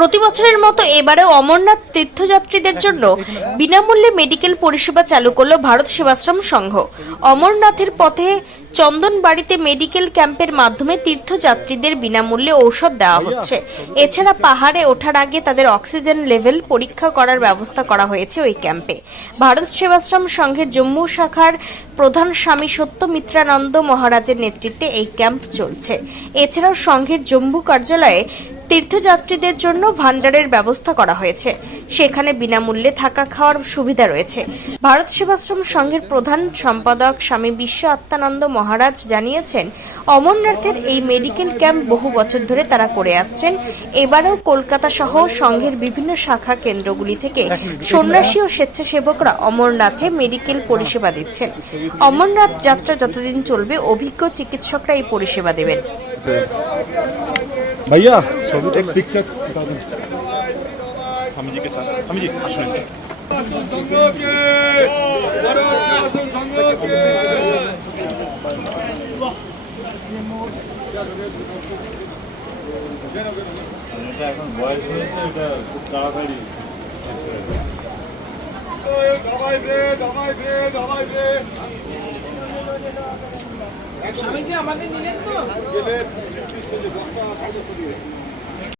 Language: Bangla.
প্রতি বছরের মতো এবারেও অমরনাথ তীর্থযাত্রীদের জন্য বিনামূল্যে মেডিকেল পরিষেবা চালু করল ভারত সেবাশ্রম সংঘ। অমরনাথের পথে চন্দনবাড়িতে মেডিকেল ক্যাম্পের মাধ্যমে তীর্থযাত্রীদের বিনামূল্যে ঔষধ দেওয়া হচ্ছে। এছাড়া পাহাড়ে ওঠার আগে তাদের অক্সিজেন লেভেল পরীক্ষা করার ব্যবস্থা করা হয়েছে ওই ক্যাম্পে। ভারত সেবাশ্রম সংঘের জম্মু শাখার প্রধান স্বামী সত্যমিত্রানন্দ মহারাজের নেতৃত্বে এই ক্যাম্প চলছে। এছাড়াও সংঘের জম্মু কার্যালয়ে তীর্থযাত্রীদের জন্য ভান্ডারের ব্যবস্থা করা হয়েছে। সেখানে বিনামূল্যে থাকা খাওয়ার সুবিধা রয়েছে। ভারত সেবাশ্রম সংঘের প্রধান সম্পাদক স্বামী বিশ্ব আত্মানন্দ মহারাজ জানিয়েছেন অমরনাথের এই মেডিকেল ক্যাম্প বহু বছর ধরে তারা করে আসছেন। এবারেও কলকাতা সহ সংঘের বিভিন্ন শাখা কেন্দ্রগুলি থেকে সন্ন্যাসী ও স্বেচ্ছাসেবকরা অমরনাথে মেডিকেল পরিষেবা দিচ্ছেন। অমরনাথ যাত্রা যতদিন চলবে অভিজ্ঞ চিকিৎসকরা এই পরিষেবা দেবেন। भैया एक पिक्चर बता दो स्वामी जी के साथ स्वामी जी আসুন একটু। সংঘকে ভারত সেবাশ্রম সংঘকে এটা এখন বয়স হয়েছে এটা খুব তাড়াতাড়ি শেষ করে দেয়। ধামাই ব্রেড ধামাই ব্রেড ধামাই ব্রেড স্বামীজি আমাদের নিলেন তো 大丈夫。